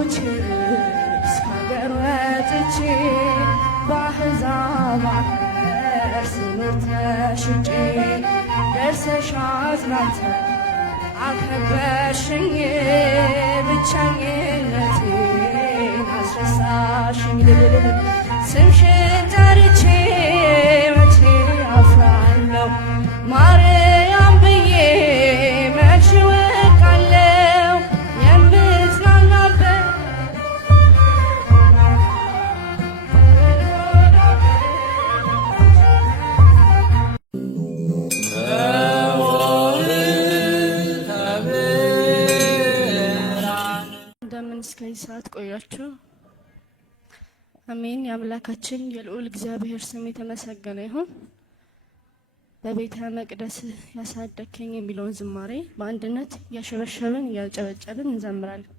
እስካገር ወጥቼ በአሕዛብ አገር ስኖር ተሽጬ ደርሰሽ አጽናንተሽ አከበርሽኝ ብቸኝነቴን አስረሳሽኝ ስምሽን ጠርቼ መቼ አፍራለሁ ማርያም ብዬ መች እወድቃለሁ የምጽናናበት እንደምን እስከዚህ ሰዓት ቆያችሁ? አሜን። የአምላካችን የልዑል እግዚአብሔር ስም የተመሰገነ ይሁን። በቤተ መቅደስ ያሳደከኝ የሚለውን ዝማሬ በአንድነት እያሸበሸብን እያጨበጨብን እንዘምራለን።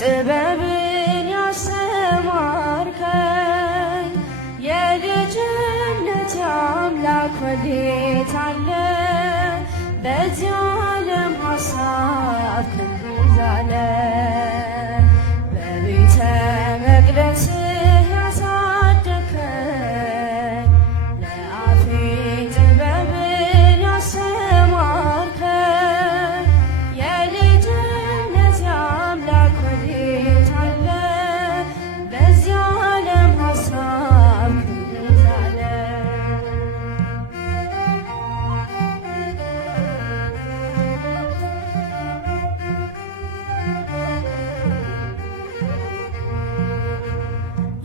ጥበብን ያስተማርከኝ የልጅነት አምላክ ወዴት አለ? በዚህ ዓለም ሐሳብ ክንድ ዛለ በቤተ መቅደስ ያሳደከኝ ለአፌ ጥበብን ያስተማርከኝ የልጅነት አምላክ ወዴት አለ? በዚህ ዓለም ሐሳብ ክንድ ዛለ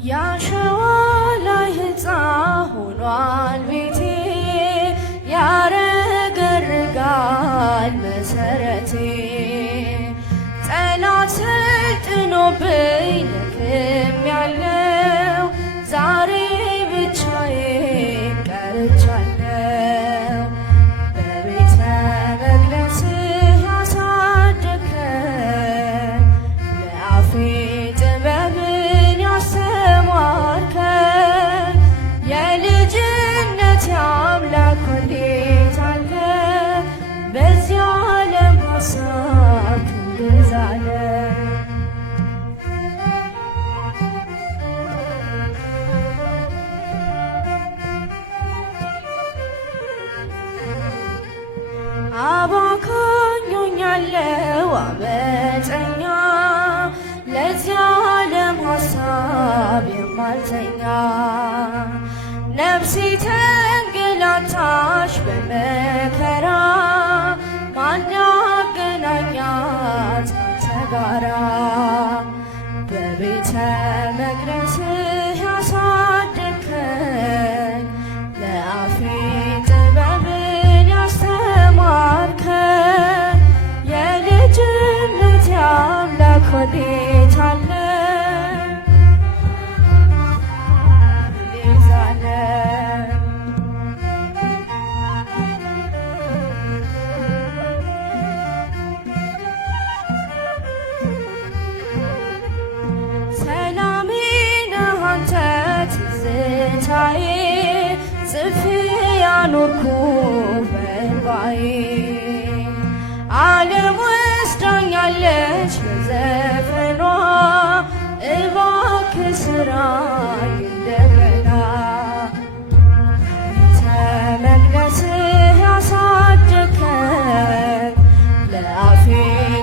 ያሸዋ ላይ ሕንፃ ሆኗል ቤቴ ያረገርጋል መሰረቴ ጠላት ሰልጥኖብኝ ደክሜያለሁ ዛሬ ብቻዬን ቀርቻለሁ በቤተ መቅደስ ያሳደከኝ ለአፌ ጥበብን ያስተማርከኝ የልጅነት አምላክ ወዴት አለ? በዚህ ዓለም ሐሳብ ክንድ ዛለ አባካኞኛለው አመፀኛ ለዚህ ዓለም ሐሳብ የማልተኛ ነፍሴ ተንገላታች በመከራ ማን ያገናኛት ካንተ ጋራ? በቤተ መቅደስ ያሳደከኝ ለአፌ ጥበብን ያስተማርከኝ የልጅነት አምላክ ወዴት አለ? ወዴት አለ? ሰላሜ ነህ አንተ ትዝታዬ ጽፌ ያኖርኩ በእንባዬ ዓለም ወስዳኛለች በዘፈኗ እባክህ ስራኝ እንደገና ቤተ መቅደስ ያሳደከኝ ለአፌ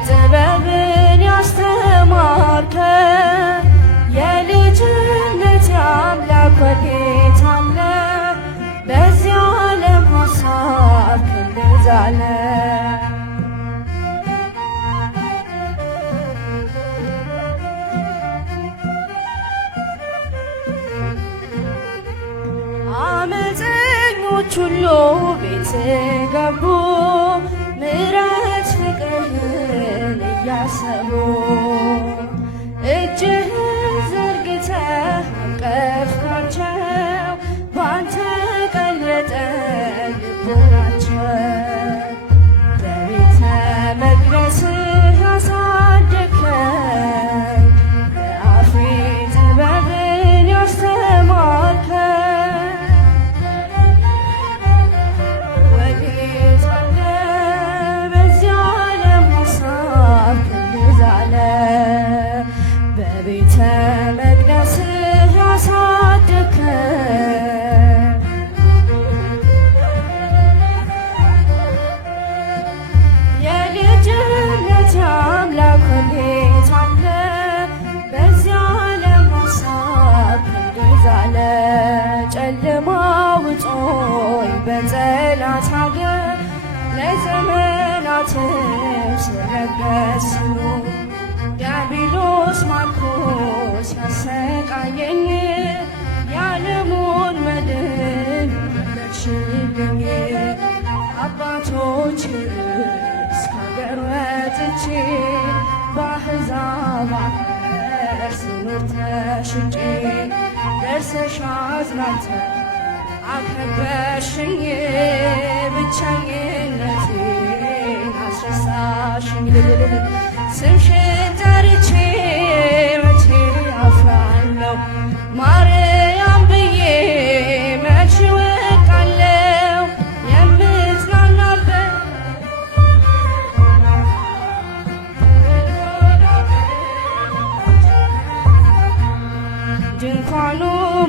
ጥበብን ያስተማርከኝ የልጅነት አምላክ ወዴት አለ? በዚህ ዓለም ሐሳብ ክንድ ዛለ አመፀኞች ሁሉ ቤት ገቡ ምሕረት ፍቅርህን እያሰቡ እጅህን ዘርግተህ አቀፍካቸው ባንተ ቀለጠ ልቦናቸው በቤተ የእውነት አምላክ ወዴት አለ? በዚያ ዓለም ሐሳብ እንደዛለ ጨለማው ውጦኝ በጠላት ሀገር ለዘመናትም ስረገጥ ስሙ ዲያብሎስ ማርኮ ሲያሰቃየኝ የዓለሙን መድን መለስሽልኝ። አባቶች እስከ አገር ወጥቼ በአሕዛብ አገር ስኖር ተሽጬ ደርሰሽ አጽናንተሽ አከበርሽኝ ብቸኝነቴን አስረሳሽኝ። ስምሽን ጠርቼ መቼ አፍራለሁ? ማርያም ብዬ መቼ እወድቃለሁ? የምጽናናበት ድንኳኑ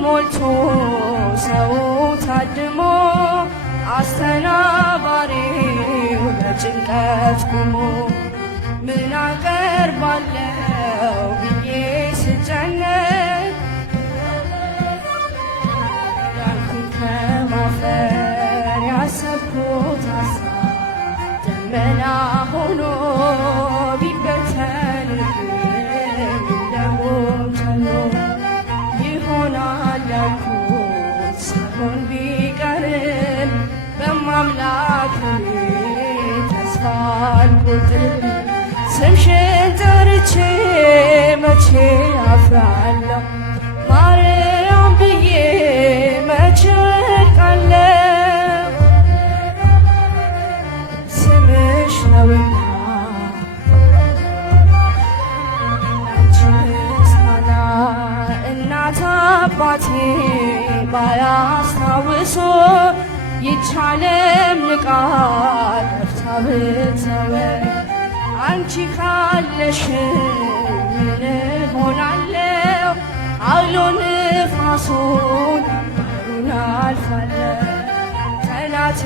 ሞልቶ ሰው ታድሞ አስተናባሪው በጭንቀት ቆሞ ምን አቀርባለሁ ብዬ ስጨነቅ ዳንኩኝ ከማፈር ያሰብኩት ሐሳብ ደመና ሆኖ ቢበተንብኝ እንደጉም ተኖ ይሆናል ያልኩት ሳይሆን ቢቀርም በማምላክ ተስፋ አልቆርጥም። ስምሽን ጠርቼ መቼ አፍራለሁ? ማርያም ብዬ መቼ እወድቃለሁ? ስምሽ ነውና አንቺ ምስጋና እናት አባቴ ባያስታውሶ ይቻለም ንቃ ጠፍታ ብትተወኝ አንቺ ካለሽ ምን እሆናለሁ? አውሎ ንፋሱን ባህሩን አልፋለሁ። ጠላቴ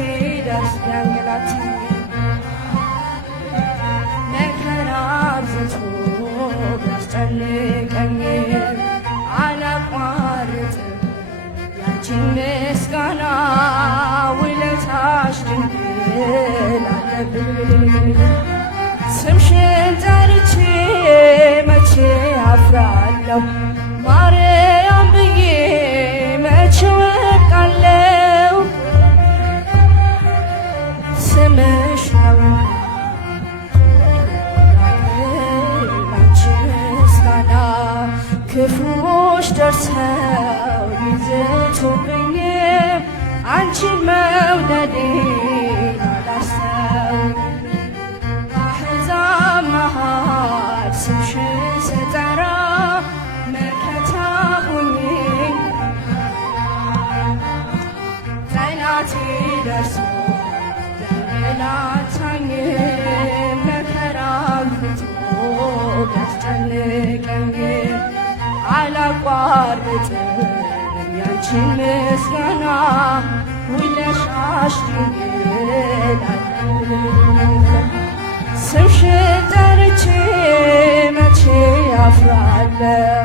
ደርሶ ቢያንገላታኝ መከራ አብዝቶ ቢያስጨንቀኝ አላቋርጥም ያንቺን ምስጋና ውለታሽ ድንግል አለብኝ። ስምሽን ጠርቼ መቼ አፍራለሁ? ማርያም ብዬ መቼ እወድቃለሁ? ስምሽ ነውና ላንቺ ምስጋና ክፉዎች ደርሰው ቢዝቱብኝ አንቺን መውደዴን አላስተውም። በአሕዛብ መሃል ስምሽን ስጠራ መከታ ሁኚኝ። ጠላቴ ደርሶ ቢያንገላታኝ መከራ አብዝቶ ቢያስጨንቀኝ አላቋርጥም ያንቺን ምስጋና ውለታሽ ድንግል አለብኝ። ስምሽን ጠርቼ መቼ አፍራለሁ?